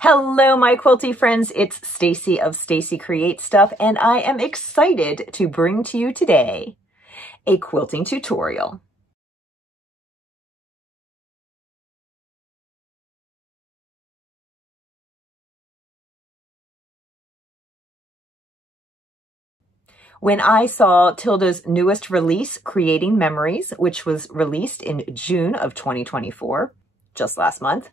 Hello, my quilty friends. It's Stacy of Stacy Creates Stuff, and I am excited to bring to you today a quilting tutorial. When I saw Tilda's newest release, Creating Memories, which was released in June of 2024, just last month,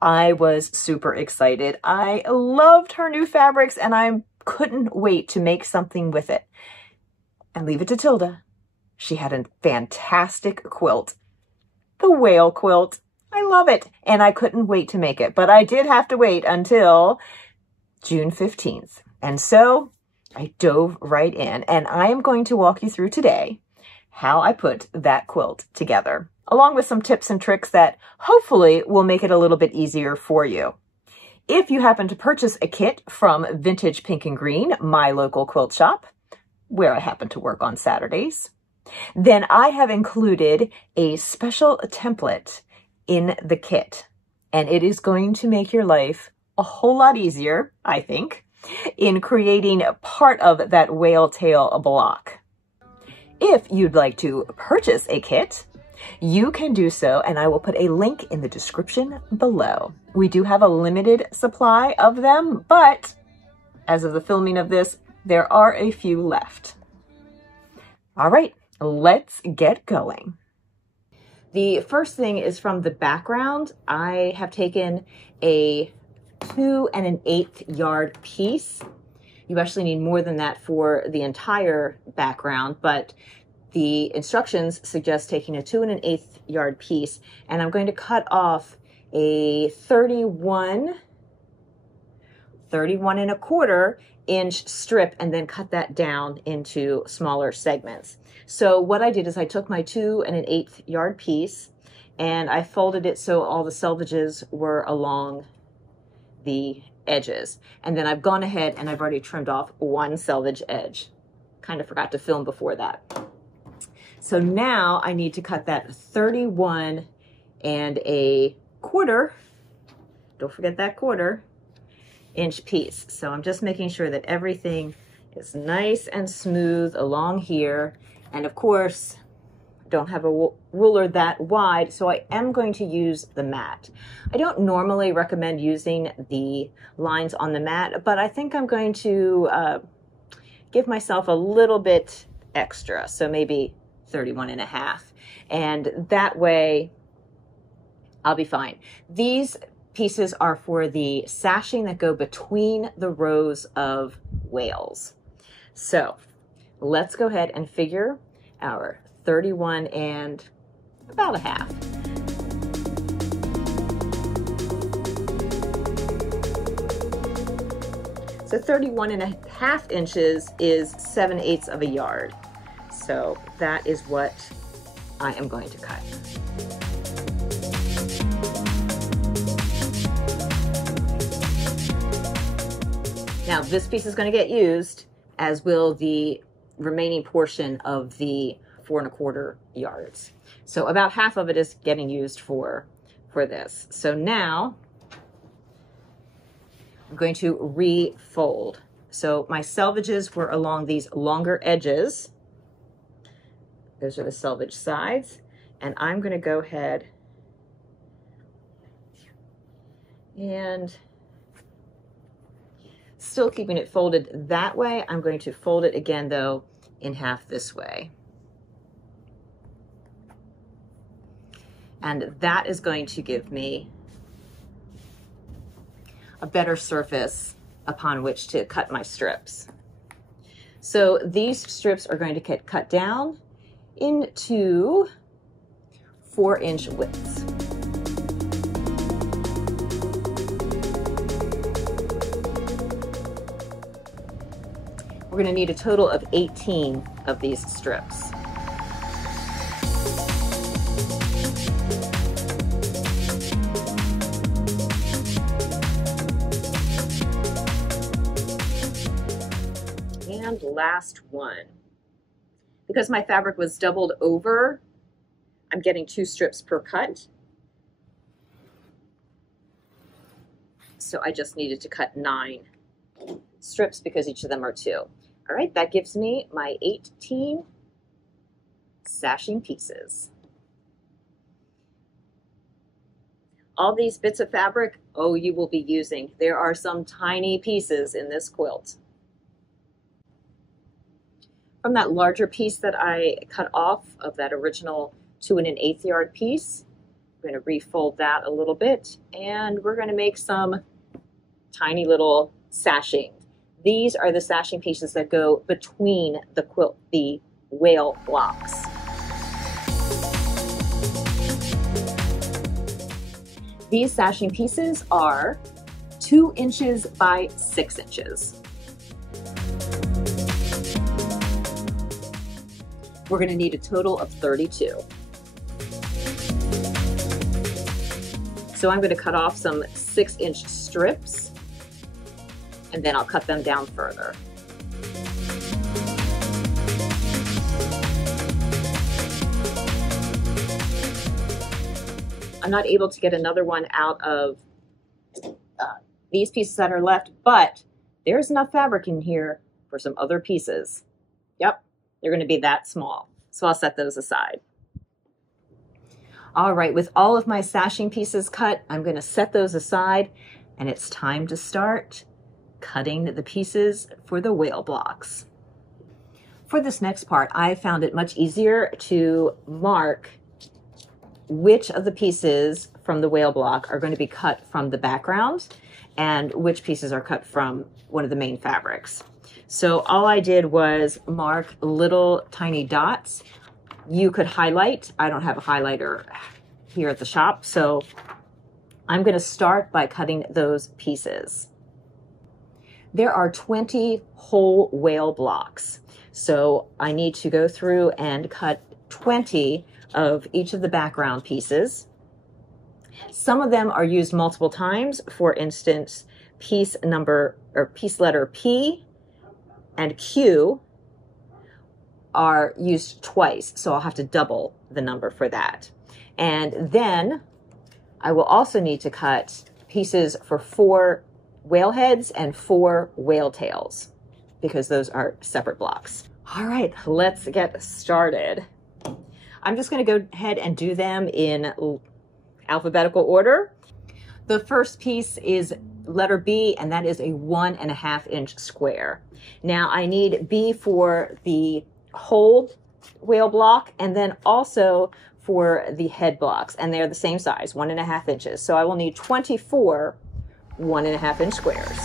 I was super excited. I loved her new fabrics and I couldn't wait to make something with it. And leave it to Tilda. She had a fantastic quilt. The whale quilt. I love it. And I couldn't wait to make it. But I did have to wait until June 15th. And so I dove right in. And I am going to walk you through today how I put that quilt together, along with some tips and tricks that hopefully will make it a little bit easier for you. If you happen to purchase a kit from Vintage Pink and Green, my local quilt shop, where I happen to work on Saturdays, then I have included a special template in the kit. And it is going to make your life a whole lot easier, I think, in creating part of that whale tail block. If you'd like to purchase a kit, you can do so, and I will put a link in the description below. We do have a limited supply of them, but as of the filming of this, there are a few left. All right, let's get going. The first thing is from the background. I have taken a 2 1/8 yard piece. You actually need more than that for the entire background, but the instructions suggest taking a 2 1/8 yard piece, and I'm going to cut off a 31 1/4 inch strip and then cut that down into smaller segments. So what I did is I took my 2 1/8 yard piece and I folded it so all the selvages were along the edges. And then I've gone ahead and I've already trimmed off one selvage edge. Kind of forgot to film before that. So now I need to cut that 31 1/4, don't forget that 1/4 inch piece. So I'm just making sure that everything is nice and smooth along here. And of course, I don't have a ruler that wide, so I am going to use the mat. I don't normally recommend using the lines on the mat, but I think I'm going to give myself a little bit extra. So maybe 31 1/2. And that way I'll be fine. These pieces are for the sashing that go between the rows of whales. So let's go ahead and figure our 31 and about 1/2. So 31 1/2 inches is 7/8 of a yard. So that is what I am going to cut. Now this piece is going to get used, as will the remaining portion of the 4 1/4 yards. So about half of it is getting used for this. So now I'm going to refold. So my selvages were along these longer edges. Those are the selvage sides. And I'm going to go ahead and, still keeping it folded that way, I'm going to fold it again though in half this way. And that is going to give me a better surface upon which to cut my strips. So these strips are going to get cut down into 4-inch widths. We're going to need a total of 18 of these strips. And last one. Because my fabric was doubled over, I'm getting 2 strips per cut. So I just needed to cut 9 strips because each of them are 2. All right, that gives me my 18 sashing pieces. All these bits of fabric, oh, you will be using. There are some tiny pieces in this quilt. From that larger piece that I cut off of that original 2 1/8 yard piece, I'm going to refold that a little bit, and we're going to make some tiny little sashing. These are the sashing pieces that go between the quilt, the wale blocks. These sashing pieces are 2 inches by 6 inches. We're going to need a total of 32. So I'm going to cut off some 6-inch strips, and then I'll cut them down further. I'm not able to get another one out of these pieces that are left, but there's enough fabric in here for some other pieces. Yep, they're going to be that small, so I'll set those aside. All right, with all of my sashing pieces cut, I'm going to set those aside, and it's time to start cutting the pieces for the wale blocks. For this next part, I found it much easier to mark which of the pieces from the wale block are going to be cut from the background and which pieces are cut from one of the main fabrics. So all I did was mark little tiny dots. You could highlight. I don't have a highlighter here at the shop, so I'm going to start by cutting those pieces. There are 20 whole wale blocks, so I need to go through and cut 20 of each of the background pieces. Some of them are used multiple times. For instance, piece letter P and Q are used twice, so I'll have to double the number for that. And then I will also need to cut pieces for 4 wale heads and 4 wale tails, because those are separate blocks. All right, let's get started. I'm just going to go ahead and do them in alphabetical order. The first piece is letter B, and that is a 1.5 inch square. Now I need B for the whole wale block and then also for the head blocks, and they're the same size, 1.5 inches. So I will need 24 1.5 inch squares.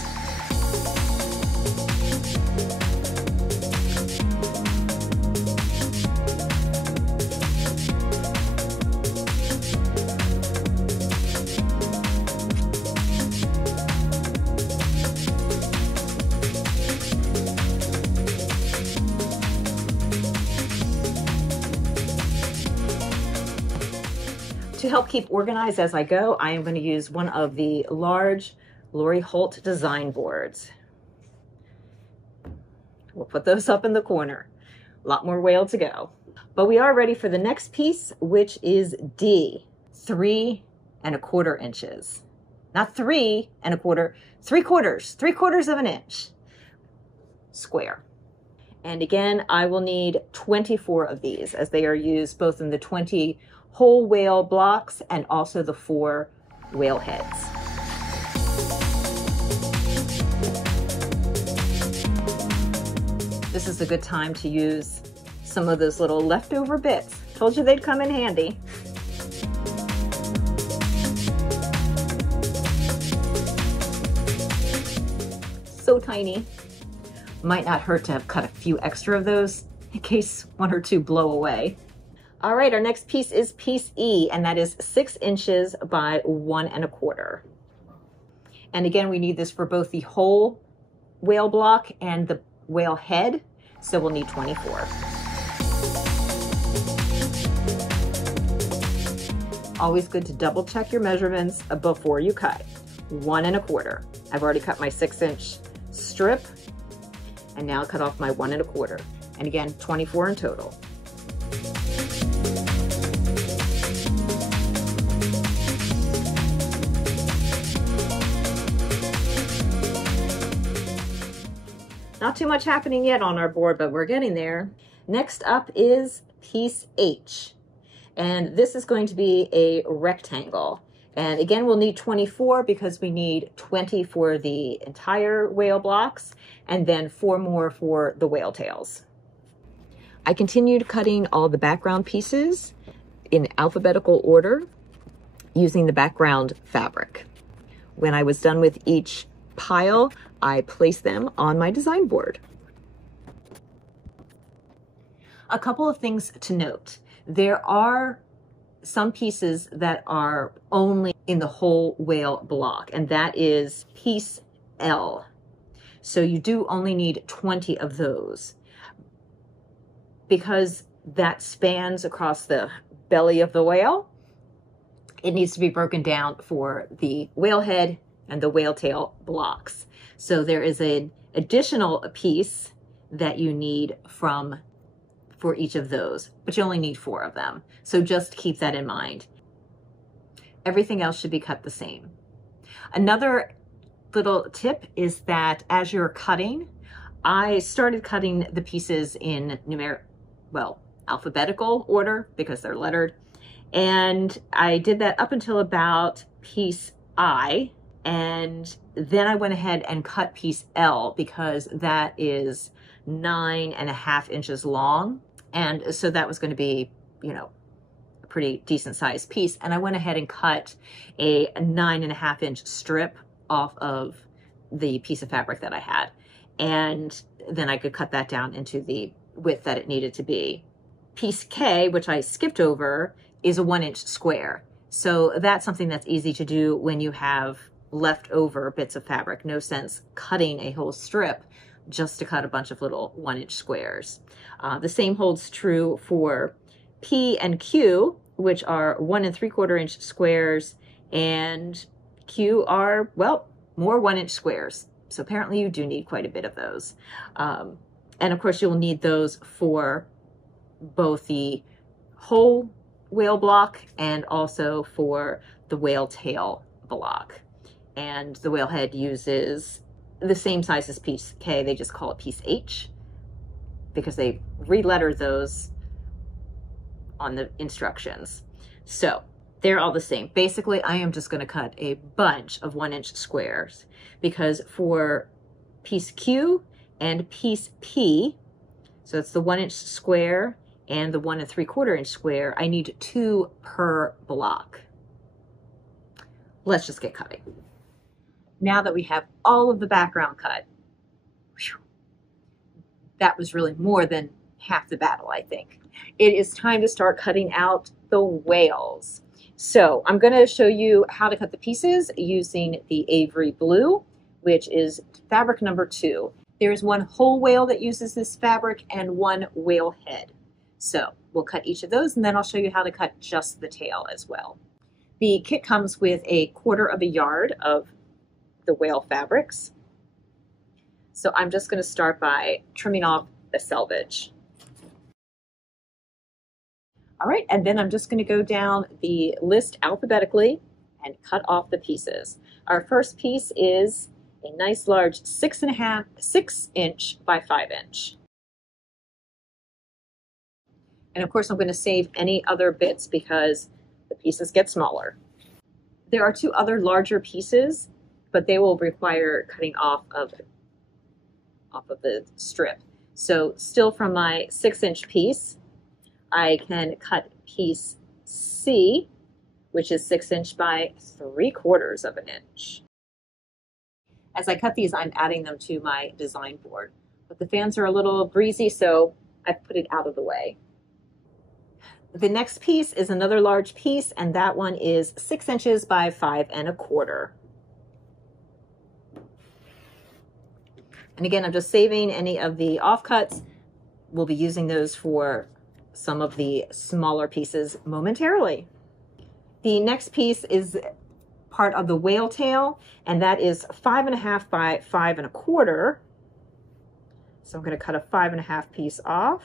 To help keep organized as I go, I am going to use one of the large Lori Holt design boards. We'll put those up in the corner. A lot more wale to go. But we are ready for the next piece, which is D, 3¼ inches. Not 3¼ 3/4 of an inch square. And again, I will need 24 of these, as they are used both in the 20 whole wale blocks and also the 4 wale heads. This is a good time to use some of those little leftover bits. Told you they'd come in handy. So tiny. Might not hurt to have cut a few extra of those in case 1 or 2 blow away. All right, our next piece is piece E, and that is 6 inches by 1¼ inch. And again, we need this for both the whole wale block and the wale head, so we'll need 24. Always good to double check your measurements before you cut. 1¼ inch. I've already cut my 6-inch strip, and now I'll cut off my 1¼ inch. And again, 24 in total. Not too much happening yet on our board, but we're getting there. Next up is piece H. And this is going to be a rectangle. And again, we'll need 24 because we need 20 for the entire whale blocks and then 4 more for the whale tails. I continued cutting all the background pieces in alphabetical order using the background fabric. When I was done with each pile, I placed them on my design board. A couple of things to note. There are some pieces that are only in the whole whale block, and that is piece L. So you do only need 20 of those. Because that spans across the belly of the whale, it needs to be broken down for the whale head and the whale tail blocks. So there is an additional piece that you need for each of those, but you only need 4 of them. So just keep that in mind. Everything else should be cut the same. Another little tip is that as you're cutting, I started cutting the pieces in alphabetical order because they're lettered. And I did that up until about piece I, and then I went ahead and cut piece L because that is 9.5 inches long. And so that was going to be, a pretty decent sized piece. And I went ahead and cut a 9.5 inch strip off of the piece of fabric that I had. And then I could cut that down into the width that it needed to be. Piece K, which I skipped over, is a 1 inch square. So that's something that's easy to do when you have leftover bits of fabric. No sense cutting a whole strip just to cut a bunch of little 1 inch squares. The same holds true for P and Q, which are 1 3/4 inch squares, and Q are, more 1 inch squares. So apparently you do need quite a bit of those. And of course you'll need those for both the whole whale block and also for the whale tail block. And the whale head uses the same size as piece K, they just call it piece H because they re-lettered those on the instructions. So they're all the same. Basically, I am just going to cut a bunch of 1 inch squares because for piece Q and piece P, so it's the 1 inch square and the 1 3/4 inch square, I need 2 per block. Let's just get cutting. Now that we have all of the background cut, that was really more than half the battle, I think. It is time to start cutting out the whales. So I'm going to show you how to cut the pieces using the Avery Blue, which is fabric number 2. There's one whole whale that uses this fabric and one whale head. So we'll cut each of those and then I'll show you how to cut just the tail as well. The kit comes with a 1/4 yard of the whale fabrics. So I'm just going to start by trimming off the selvage. All right, and then I'm just going to go down the list alphabetically and cut off the pieces. Our first piece is a nice large 6 inch by 5 inch. And of course I'm going to save any other bits because the pieces get smaller. There are 2 other larger pieces, but they will require cutting off of the strip. So still from my 6 inch piece, I can cut piece C, which is 6 inch by 3/4 of an inch. As I cut these, I'm adding them to my design board, but the fans are a little breezy, so I've put it out of the way. The next piece is another large piece, and that one is 6 inches by 5 1/4. And again, I'm just saving any of the offcuts. We'll be using those for some of the smaller pieces momentarily. The next piece is part of the whale tail, and that is 5 1/2 by 5 1/4. So I'm going to cut a 5 1/2 piece off.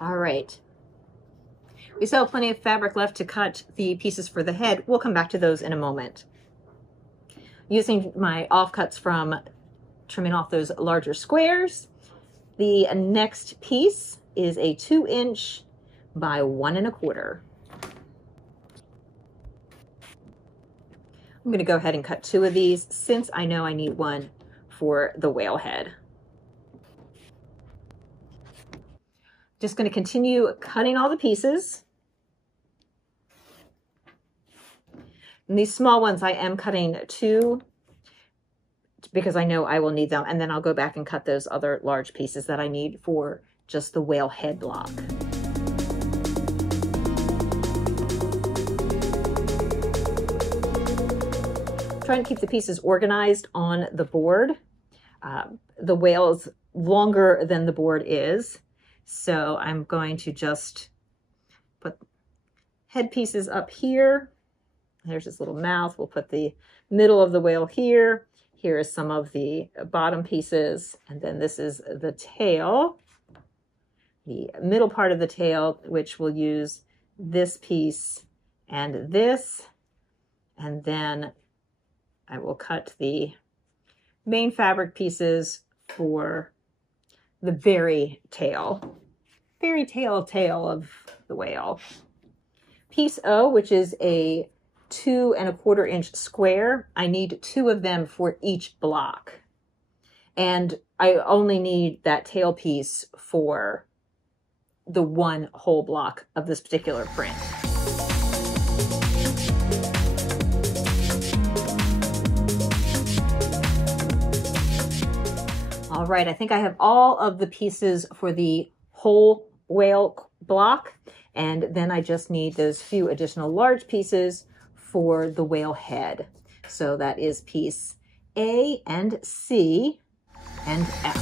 All right. We still have plenty of fabric left to cut the pieces for the head. We'll come back to those in a moment. using my offcuts from trimming off those larger squares. The next piece is a 2" by 1 1/4. I'm going to go ahead and cut 2 of these since I know I need one for the whale head. Just going to continue cutting all the pieces. And these small ones I am cutting 2 because I know I will need them, and then I'll go back and cut those other large pieces that I need for just the whale head block. Trying to keep the pieces organized on the board. The whale is longer than the board is, so I'm going to just put head pieces up here. There's this little mouth. We'll put the middle of the whale here. Here is some of the bottom pieces, and then this is the tail, the middle part of the tail, which will use this piece and this, and then I will cut the main fabric pieces for the very tail of the whale. Piece O, which is a 2 1/4" square. I need 2 of them for each block. And I only need that tail piece for the one whole block of this particular print. All right, I think I have all of the pieces for the whole whale block, and then I just need those few additional large pieces for the whale head. So that is piece A and C and F.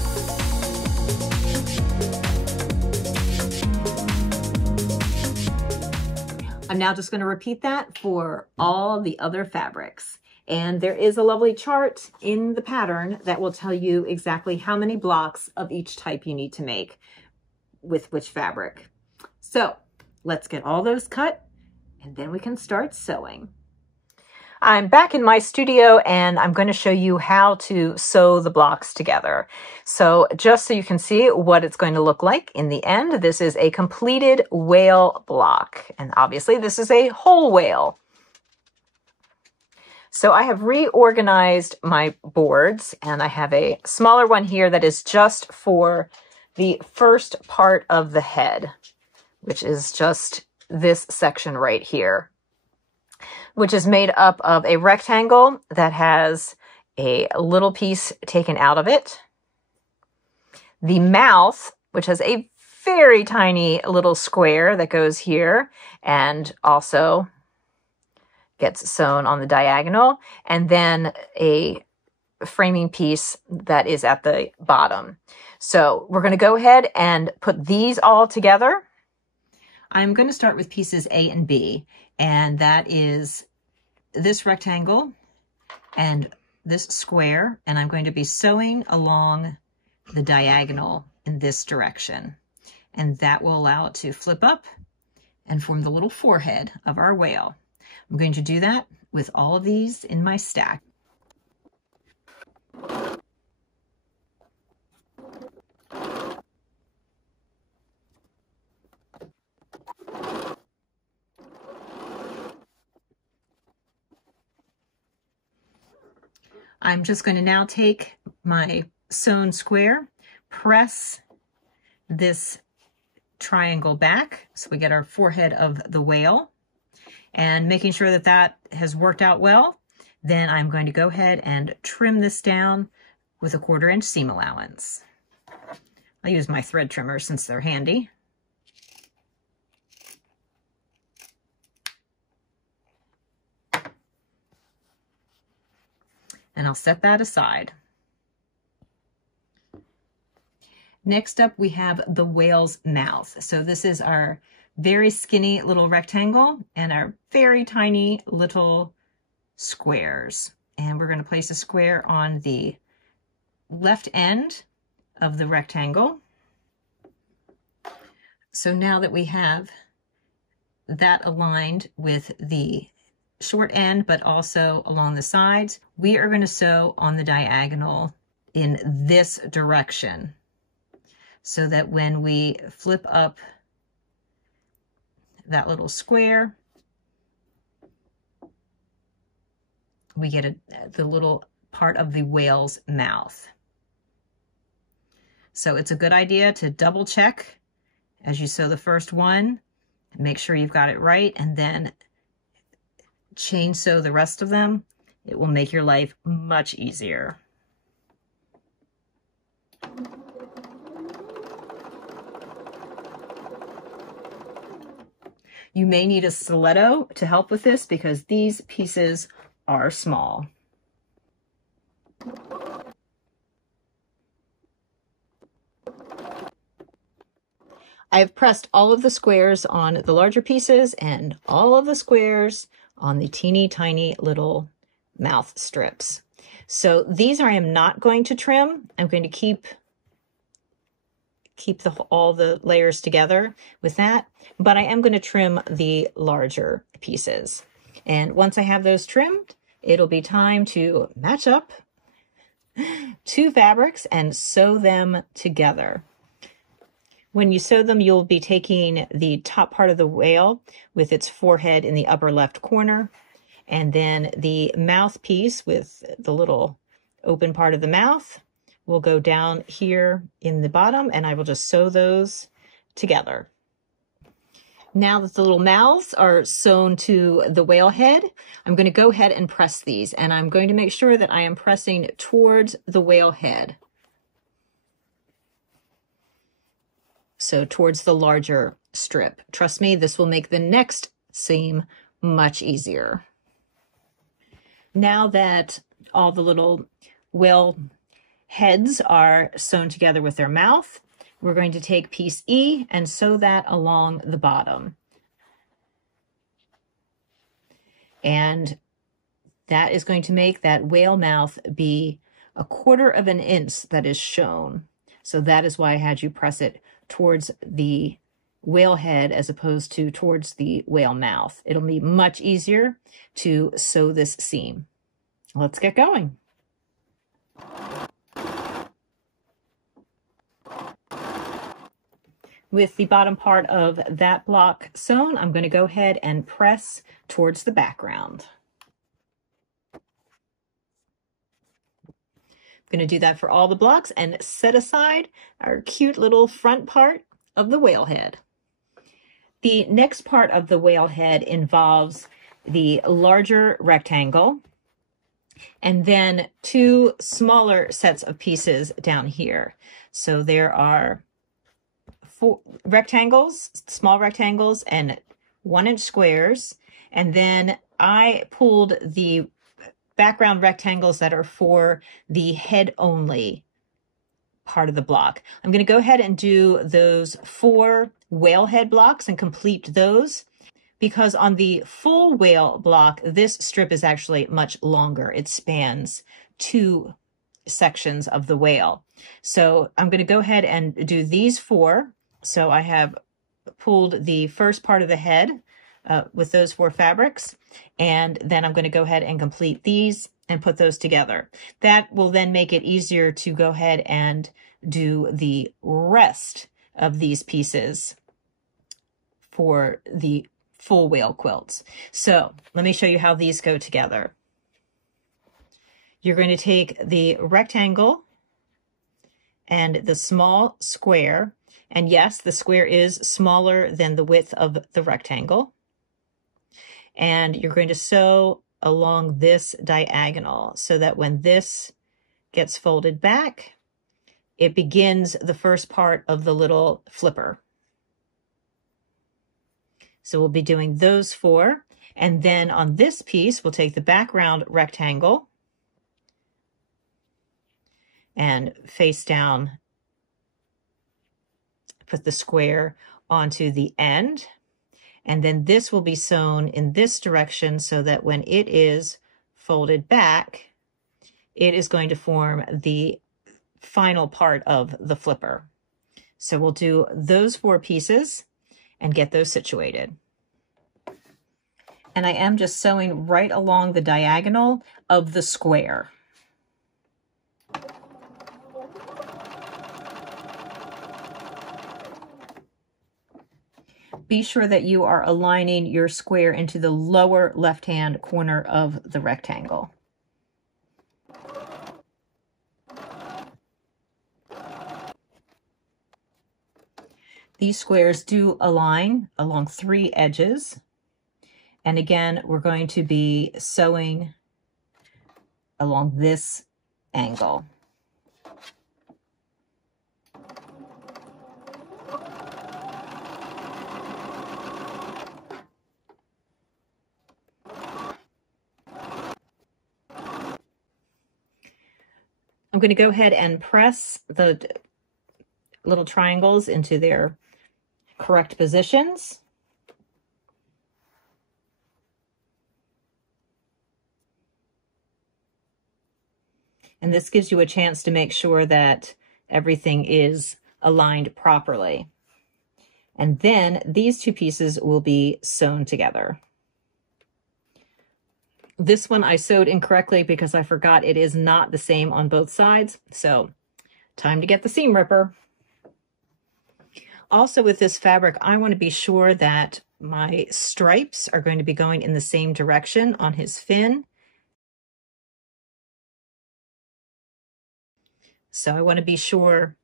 I'm now just going to repeat that for all the other fabrics. And there is a lovely chart in the pattern that will tell you exactly how many blocks of each type you need to make with which fabric. So let's get all those cut, and then we can start sewing. I'm back in my studio, and I'm going to show you how to sew the blocks together. So just so you can see what it's going to look like in the end, this is a completed whale block. And obviously this is a whole whale. So I have reorganized my boards, and I have a smaller one here that is just for the first part of the head, which is just this section right here, which is made up of a rectangle that has a little piece taken out of it, the mouth, which has a very tiny little square that goes here and also gets sewn on the diagonal, and then a framing piece that is at the bottom. So we're going to go ahead and put these all together. I'm going to start with pieces A and B, and that is this rectangle and this square, and I'm going to be sewing along the diagonal in this direction, and that will allow it to flip up and form the little forehead of our whale. I'm going to do that with all of these in my stack. I'm just going to now take my sewn square, press this triangle back so we get our forehead of the whale, and making sure that that has worked out well, then I'm going to go ahead and trim this down with a 1/4 inch seam allowance. I'll use my thread trimmer since they're handy. And I'll set that aside. Next up, we have the whale's mouth. So this is our very skinny little rectangle and our very tiny little squares. And we're going to place a square on the left end of the rectangle. So now that we have that aligned with the short end, but also along the sides. We are going to sew on the diagonal in this direction so that when we flip up that little square, we get the little part of the whale's mouth. So it's a good idea to double check as you sew the first one, make sure you've got it right, and then chain sew the rest of them. It will make your life much easier. You may need a stiletto to help with this because these pieces are small. I've pressed all of the squares on the larger pieces and all of the squares on the teeny tiny little mouth strips. So these I am not going to trim. I'm going to keep all the layers together with that, but I am going to trim the larger pieces. And once I have those trimmed, it'll be time to match up two fabrics and sew them together. When you sew them, you'll be taking the top part of the whale with its forehead in the upper left corner, and then the mouthpiece with the little open part of the mouth will go down here in the bottom, and I will just sew those together. Now that the little mouths are sewn to the whale head, I'm going to go ahead and press these, and I'm going to make sure that I am pressing towards the whale head. So towards the larger strip. Trust me, this will make the next seam much easier. Now that all the little whale heads are sewn together with their mouth, we're going to take piece E and sew that along the bottom. And that is going to make that whale mouth be 1/4 of an inch that is shown. So that is why I had you press it towards the whale head as opposed to towards the whale mouth. It'll be much easier to sew this seam. Let's get going. With the bottom part of that block sewn, I'm going to go ahead and press towards the background. I'm going to do that for all the blocks and set aside our cute little front part of the whale head. The next part of the whale head involves the larger rectangle and then two smaller sets of pieces down here. So there are 4 rectangles, small rectangles, and 1-inch squares. And then I pulled the background rectangles that are for the head only part of the block. I'm going to go ahead and do those 4 whale head blocks and complete those, because on the full whale block, this strip is actually much longer. It spans 2 sections of the whale. So I'm going to go ahead and do these 4. So I have pulled the first part of the head with those 4 fabrics, and then I'm going to go ahead and complete these and put those together. That will then make it easier to go ahead and do the rest of these pieces for the full whale quilts. So let me show you how these go together. You're going to take the rectangle and the small square, and yes, the square is smaller than the width of the rectangle. And you're going to sew along this diagonal so that when this gets folded back, it begins the first part of the little flipper. So we'll be doing those 4. And then on this piece, we'll take the background rectangle and face down, put the square onto the end. And then this will be sewn in this direction so that when it is folded back, it is going to form the final part of the flipper. So we'll do those 4 pieces and get those situated. And I am just sewing right along the diagonal of the square. Be sure that you are aligning your square into the lower left-hand corner of the rectangle. These squares do align along 3 edges. And again, we're going to be sewing along this angle. I'm going to go ahead and press the little triangles into their correct positions. And this gives you a chance to make sure that everything is aligned properly. And then these 2 pieces will be sewn together. This one I sewed incorrectly because I forgot it is not the same on both sides. So time to get the seam ripper. Also with this fabric, I want to be sure that my stripes are going to be going in the same direction on his fin. So I want to be sure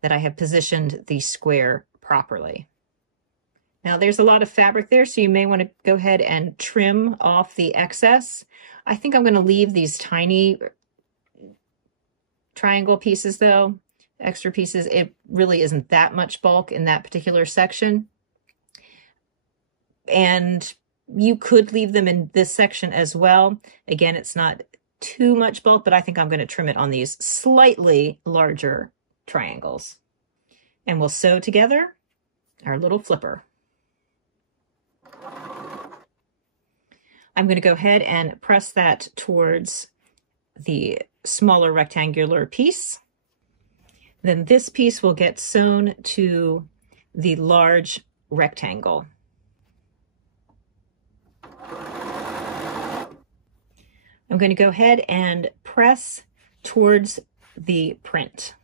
that I have positioned the square properly. Now there's a lot of fabric there, so you may want to go ahead and trim off the excess. I think I'm going to leave these tiny triangle pieces though, extra pieces. It really isn't that much bulk in that particular section. And you could leave them in this section as well. Again, it's not too much bulk, but I think I'm going to trim it on these slightly larger triangles. And we'll sew together our little flipper. I'm going to go ahead and press that towards the smaller rectangular piece. Then this piece will get sewn to the large rectangle. I'm going to go ahead and press towards the print.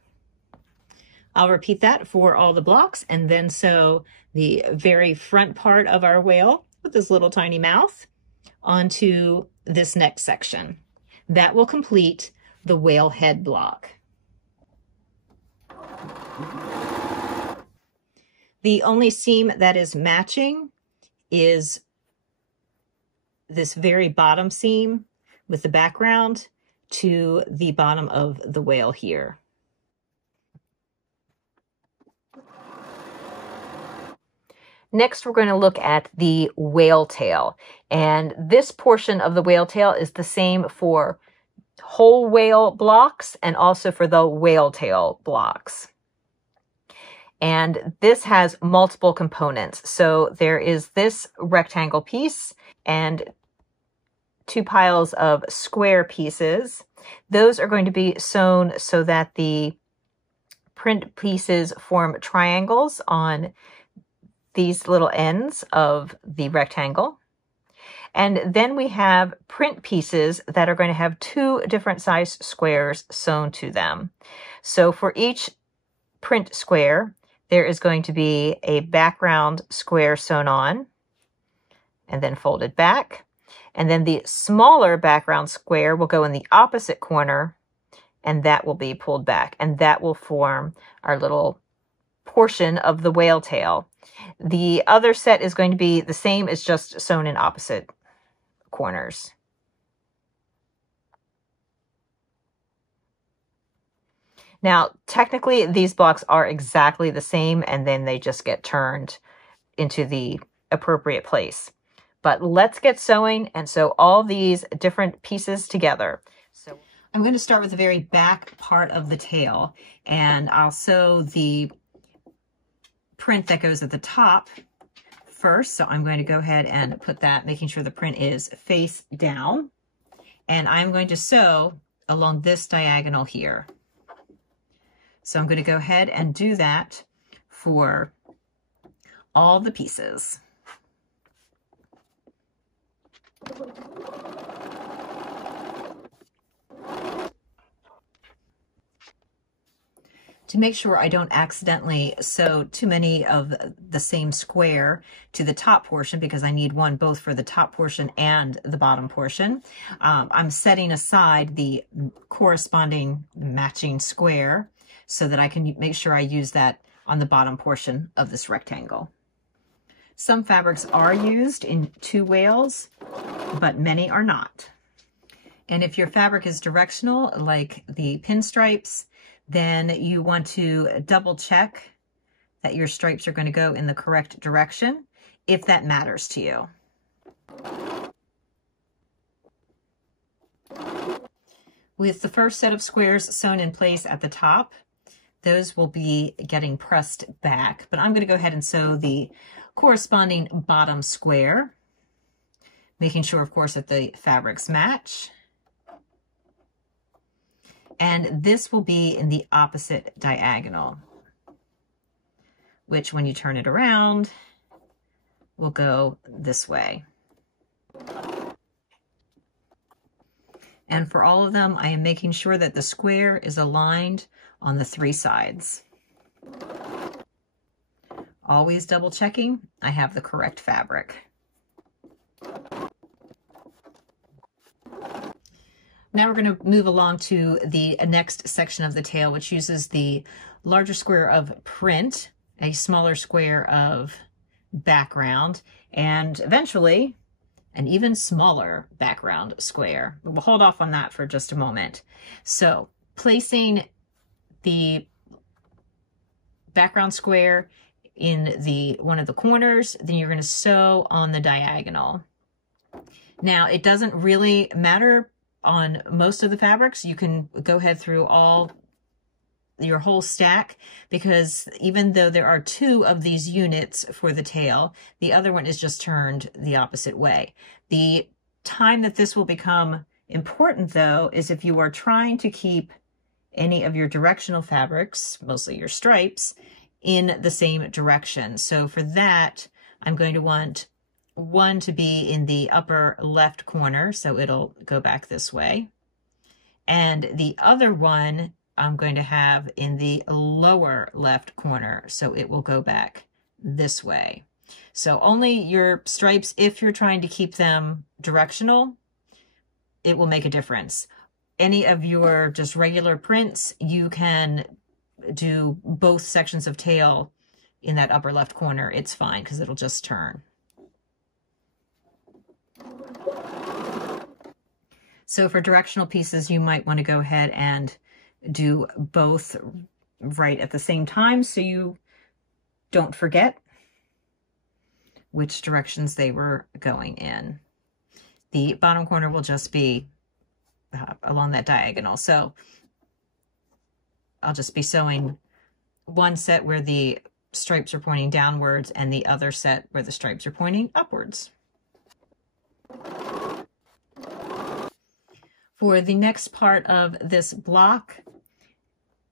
I'll repeat that for all the blocks and then sew the very front part of our whale with this little tiny mouth onto this next section. That will complete the whale head block. The only seam that is matching is this very bottom seam with the background to the bottom of the whale here. Next, we're going to look at the whale tail. And this portion of the whale tail is the same for whole whale blocks and also for the whale tail blocks. And this has multiple components. So there is this rectangle piece and 2 piles of square pieces. Those are going to be sewn so that the print pieces form triangles on these little ends of the rectangle. And then we have print pieces that are going to have 2 different size squares sewn to them. So for each print square, there is going to be a background square sewn on and then folded back. And then the smaller background square will go in the opposite corner and that will be pulled back. And that will form our little portion of the whale tail. The other set is going to be the same, it's just sewn in opposite corners. Now, technically, these blocks are exactly the same, and then they just get turned into the appropriate place. But let's get sewing and sew all these different pieces together. So I'm going to start with the very back part of the tail, and I'll sew the print that goes at the top first. So I'm going to go ahead and put that, making sure the print is face down. And I'm going to sew along this diagonal here. So I'm going to go ahead and do that for all the pieces. To make sure I don't accidentally sew too many of the same square to the top portion, because I need one both for the top portion and the bottom portion, I'm setting aside the corresponding matching square so that I can make sure I use that on the bottom portion of this rectangle. Some fabrics are used in two wales, but many are not. And if your fabric is directional, like the pinstripes, then you want to double check that your stripes are going to go in the correct direction, if that matters to you. With the first set of squares sewn in place at the top, those will be getting pressed back, but I'm going to go ahead and sew the corresponding bottom square, making sure, of course, that the fabrics match. And this will be in the opposite diagonal, which when you turn it around, will go this way. And for all of them, I am making sure that the square is aligned on the three sides. Always double checking I have the correct fabric. Now we're going to move along to the next section of the tail, which uses the larger square of print, a smaller square of background, and eventually an even smaller background square. But we'll hold off on that for just a moment. So placing the background square in one of the corners, then you're going to sew on the diagonal. Now, it doesn't really matter on most of the fabrics. You can go ahead through your whole stack, because even though there are two of these units for the tail, the other one is just turned the opposite way. The time that this will become important, though, is if you are trying to keep any of your directional fabrics, mostly your stripes, in the same direction. So for that, I'm going to want one to be in the upper left corner, so it'll go back this way. And the other one I'm going to have in the lower left corner, so it will go back this way. So only your stripes, if you're trying to keep them directional, it will make a difference. Any of your just regular prints, you can do both sections of tail in that upper left corner. It's fine, because it'll just turn. So for directional pieces, you might want to go ahead and do both right at the same time, so you don't forget which directions they were going in. The bottom corner will just be along that diagonal. So I'll just be sewing one set where the stripes are pointing downwards and the other set where the stripes are pointing upwards. For the next part of this block,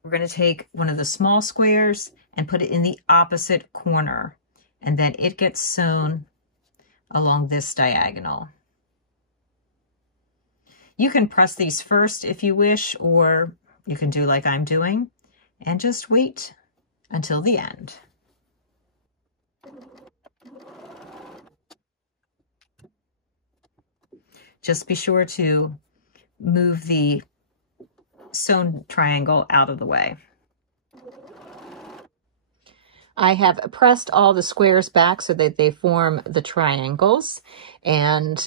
we're going to take one of the small squares and put it in the opposite corner, and then it gets sewn along this diagonal. You can press these first if you wish, or you can do like I'm doing and just wait until the end. Just be sure to move the sewn triangle out of the way. I have pressed all the squares back so that they form the triangles, and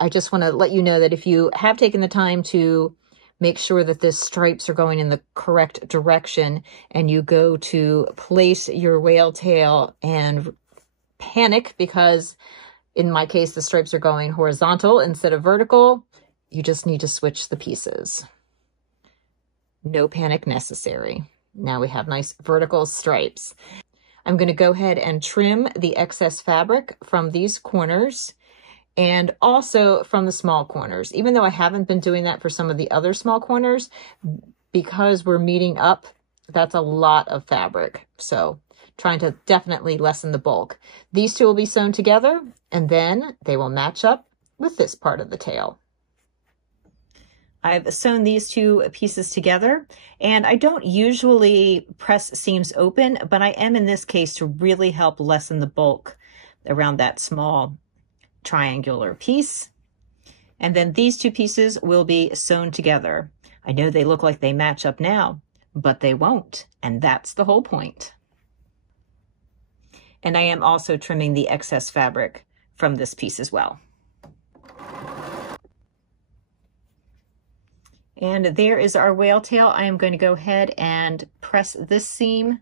I just want to let you know that if you have taken the time to make sure that the stripes are going in the correct direction, and you go to place your whale tail and panic because, in my case, the stripes are going horizontal instead of vertical, you just need to switch the pieces. No panic necessary. Now we have nice vertical stripes. I'm going to go ahead and trim the excess fabric from these corners and also from the small corners, even though I haven't been doing that for some of the other small corners, because we're meeting up. That's a lot of fabric. So trying to definitely lessen the bulk. These two will be sewn together, and then they will match up with this part of the tail. I've sewn these two pieces together, and I don't usually press seams open, but I am in this case to really help lessen the bulk around that small triangular piece. And then these two pieces will be sewn together. I know they look like they match up now, but they won't, and that's the whole point. And I am also trimming the excess fabric from this piece as well. And there is our whale tail. I am going to go ahead and press this seam.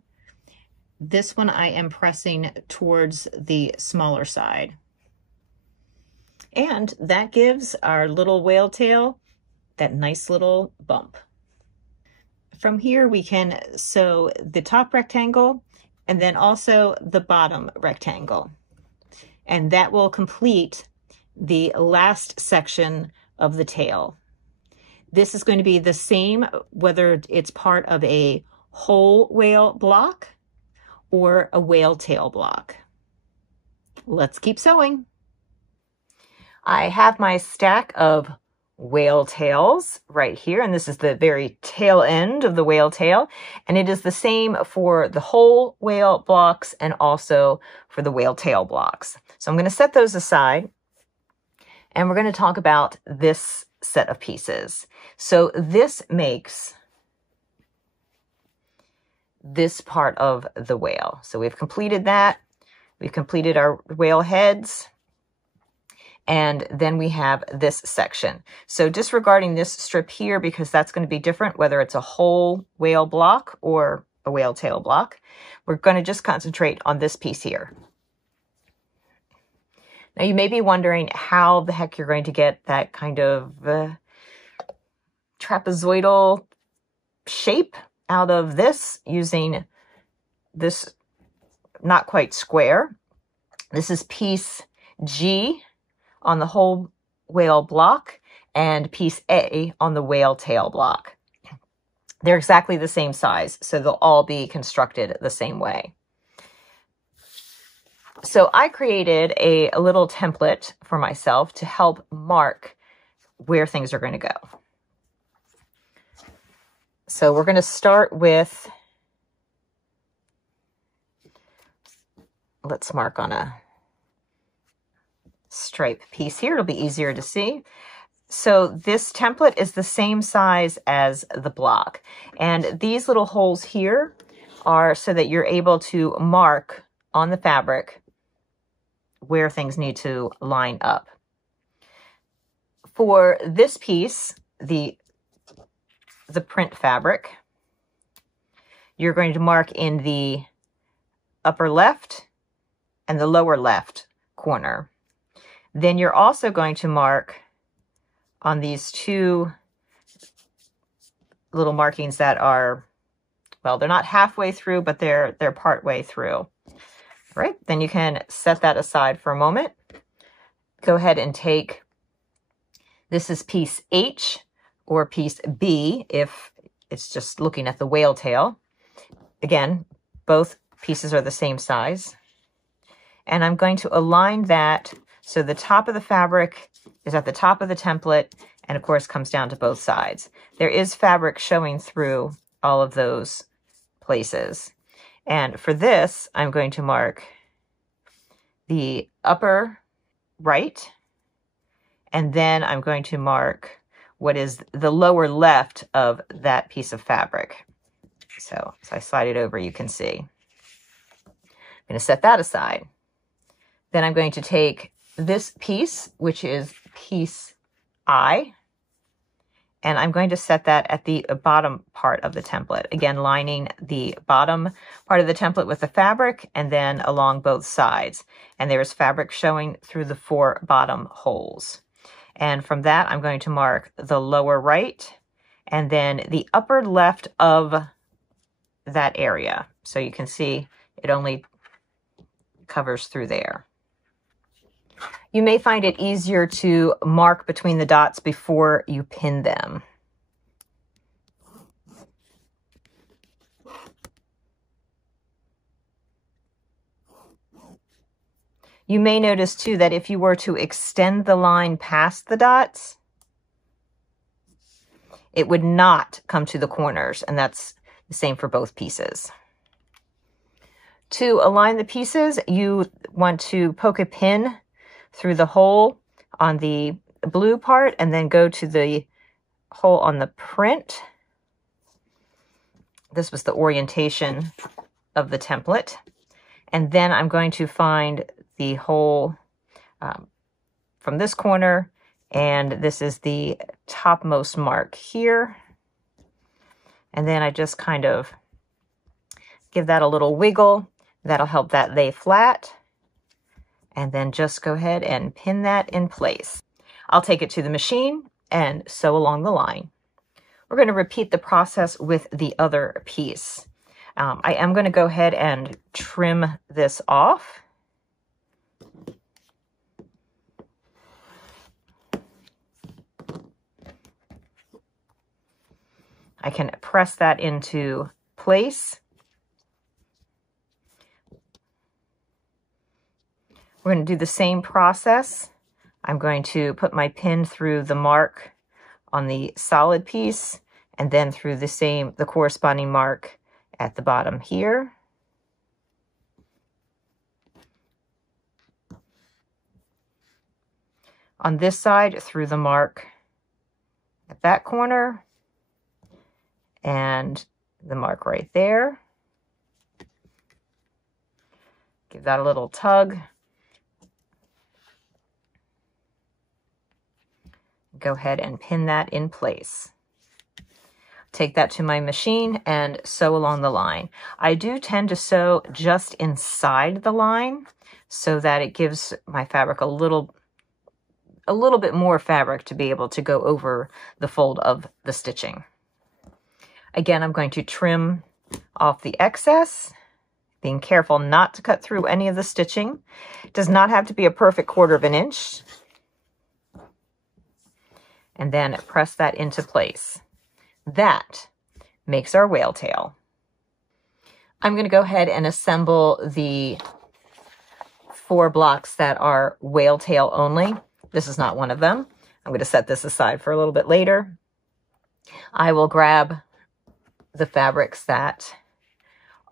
This one I am pressing towards the smaller side. And that gives our little whale tail that nice little bump. From here we can sew the top rectangle and then also the bottom rectangle. And that will complete the last section of the tail. This is going to be the same whether it's part of a whole whale block or a whale tail block. Let's keep sewing. I have my stack of whale tails right here, and this is the very tail end of the whale tail, and it is the same for the whole whale blocks and also for the whale tail blocks. So I'm going to set those aside, and we're going to talk about this set of pieces. So this makes this part of the whale. So we've completed that. We've completed our whale heads. And then we have this section. So disregarding this strip here, because that's going to be different, whether it's a whole whale block or a whale tail block, we're going to just concentrate on this piece here. Now you may be wondering how the heck you're going to get that kind of trapezoidal shape out of this using this not quite square. This is piece G on the whole whale block and piece A on the whale tail block. They're exactly the same size, so they'll all be constructed the same way. So I created a little template for myself to help mark where things are going to go. So we're going to start with, let's mark on a stripe piece here. It'll be easier to see. So this template is the same size as the block. And these little holes here are so that you're able to mark on the fabric where things need to line up. For this piece, the print fabric, you're going to mark in the upper left and the lower left corner. Then you're also going to mark on these two little markings that are, well, they're not halfway through, but they're part way through. Right, then you can set that aside for a moment. Go ahead and take, this is piece H or piece B if it's just looking at the whale tail. Again, both pieces are the same size. And I'm going to align that so the top of the fabric is at the top of the template and of course comes down to both sides. There is fabric showing through all of those places. And for this, I'm going to mark the upper right, and then I'm going to mark what is the lower left of that piece of fabric. So as I slide it over, you can see. I'm going to set that aside. Then I'm going to take this piece, which is piece I, and I'm going to set that at the bottom part of the template. Again, lining the bottom part of the template with the fabric and then along both sides. And there's fabric showing through the 4 bottom holes. And from that, I'm going to mark the lower right and then the upper left of that area. So you can see it only covers through there. You may find it easier to mark between the dots before you pin them. You may notice too that if you were to extend the line past the dots, it would not come to the corners, and that's the same for both pieces. To align the pieces, you want to poke a pin through the hole on the blue part and then go to the hole on the print. This was the orientation of the template. And then I'm going to find the hole from this corner, and this is the topmost mark here. And then I just kind of give that a little wiggle. That'll help that lay flat. And then just go ahead and pin that in place. I'll take it to the machine and sew along the line. We're going to repeat the process with the other piece. I am going to go ahead and trim this off. I can press that into place. We're going to do the same process. I'm going to put my pin through the mark on the solid piece and then through the corresponding mark at the bottom here. On this side, through the mark at that corner and the mark right there. Give that a little tug. Go ahead and pin that in place. Take that to my machine and sew along the line. I do tend to sew just inside the line so that it gives my fabric a little bit more fabric to be able to go over the fold of the stitching. Again, I'm going to trim off the excess, being careful not to cut through any of the stitching. It does not have to be a perfect 1/4 of an inch. And then press that into place. That makes our whale tail. I'm going to go ahead and assemble the 4 blocks that are whale tail only. This is not one of them. I'm going to set this aside for a little bit later. I will grab the fabrics that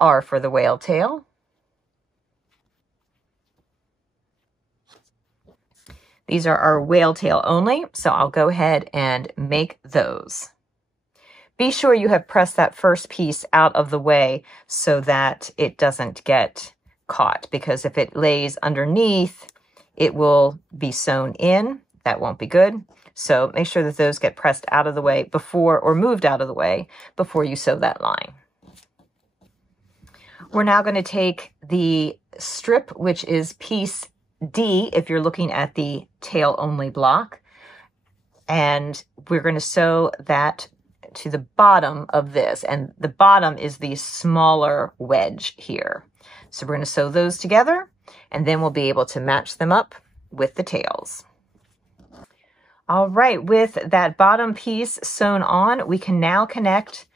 are for the whale tail. These are our whale tail only, so I'll go ahead and make those. Be sure you have pressed that first piece out of the way so that it doesn't get caught, because if it lays underneath, it will be sewn in. That won't be good. So make sure that those get pressed out of the way before, or moved out of the way before you sew that line. We're now going to take the strip, which is piece D, if you're looking at the tail only block, and we're going to sew that to the bottom of this, and the bottom is the smaller wedge here. So we're going to sew those together, and then we'll be able to match them up with the tails. All right, with that bottom piece sewn on, we can now connect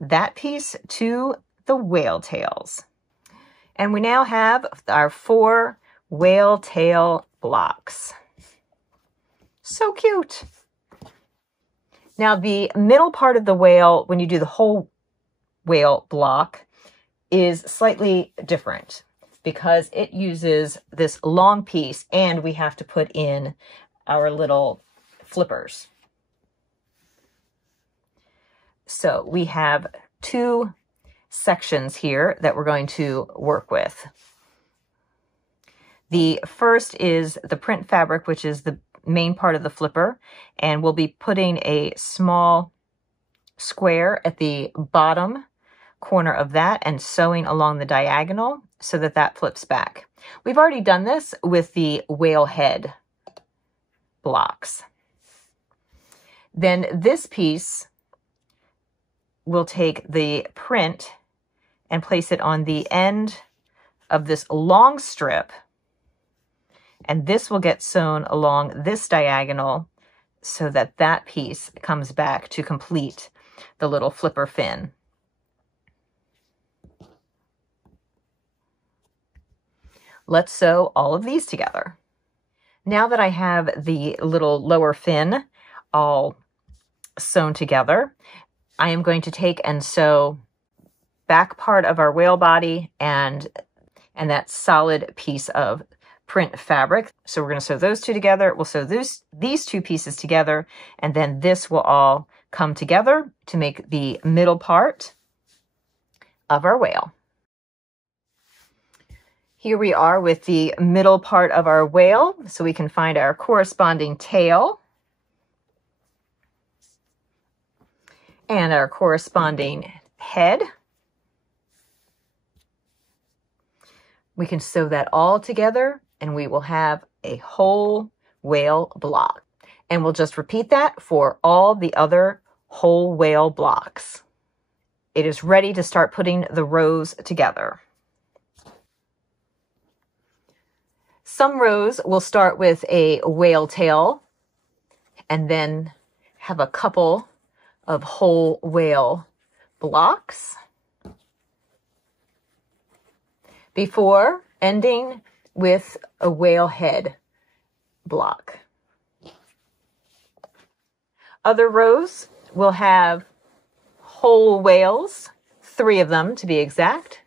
that piece to the whale tails. And we now have our 4 whale tail blocks. So cute. Now the middle part of the whale, when you do the whole whale block, is slightly different because it uses this long piece and we have to put in our little flippers. So we have 2 sections here that we're going to work with. The first is the print fabric, which is the main part of the flipper, and we'll be putting a small square at the bottom corner of that and sewing along the diagonal so that that flips back. We've already done this with the whale head blocks. Then this piece, we'll take the print and place it on the end of this long strip, and this will get sewn along this diagonal so that that piece comes back to complete the little flipper fin. let's sew all of these together. Now that I have the little lower fin all sewn together, I am going to take and sew back part of our whale body and that solid piece of print fabric. So we're going to sew those two together. We'll sew these two pieces together, and then this will all come together to make the middle part of our whale. Here we are with the middle part of our whale, so we can find our corresponding tail and our corresponding head. We can sew that all together and we will have a whole whale block. And we'll just repeat that for all the other whole whale blocks. It is ready to start putting the rows together. Some rows will start with a whale tail and then have a couple of whole whale blocks before ending with a whale head block. Other rows will have whole whales, 3 of them to be exact,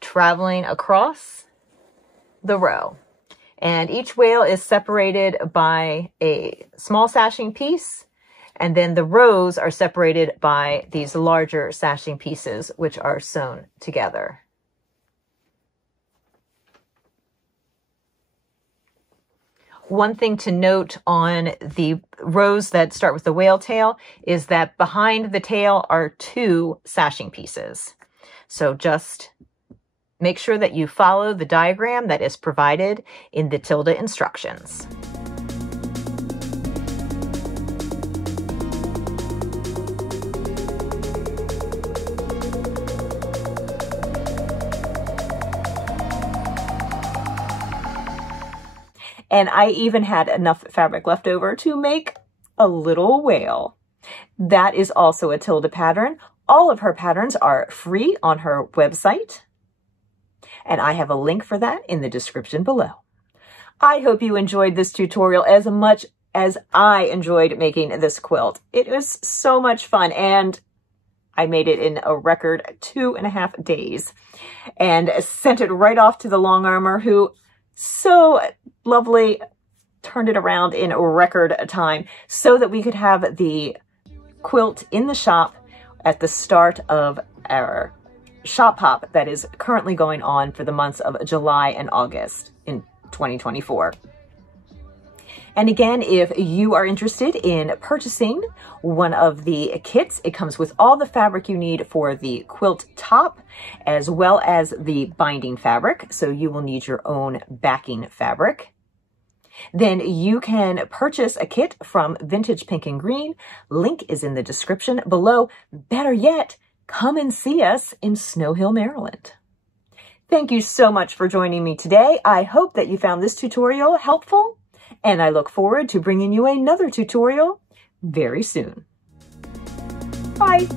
traveling across the row. And each whale is separated by a small sashing piece, and then the rows are separated by these larger sashing pieces, which are sewn together. One thing to note on the rows that start with the whale tail is that behind the tail are 2 sashing pieces. So just make sure that you follow the diagram that is provided in the Tilda instructions. And I even had enough fabric left over to make a little whale. That is also a Tilda pattern. All of her patterns are free on her website, and I have a link for that in the description below. I hope you enjoyed this tutorial as much as I enjoyed making this quilt. It was so much fun, and I made it in a record 2.5 days and sent it right off to the long armor, who so lovely turned it around in a record time so that we could have the quilt in the shop at the start of our shop hop that is currently going on for the months of July and August in 2024. And again, if you are interested in purchasing one of the kits, it comes with all the fabric you need for the quilt top, as well as the binding fabric. So you will need your own backing fabric. Then you can purchase a kit from Vintage Pink and Green. Link is in the description below. Better yet, come and see us in Snow Hill, Maryland. Thank you so much for joining me today. I hope that you found this tutorial helpful, and I look forward to bringing you another tutorial very soon. Bye.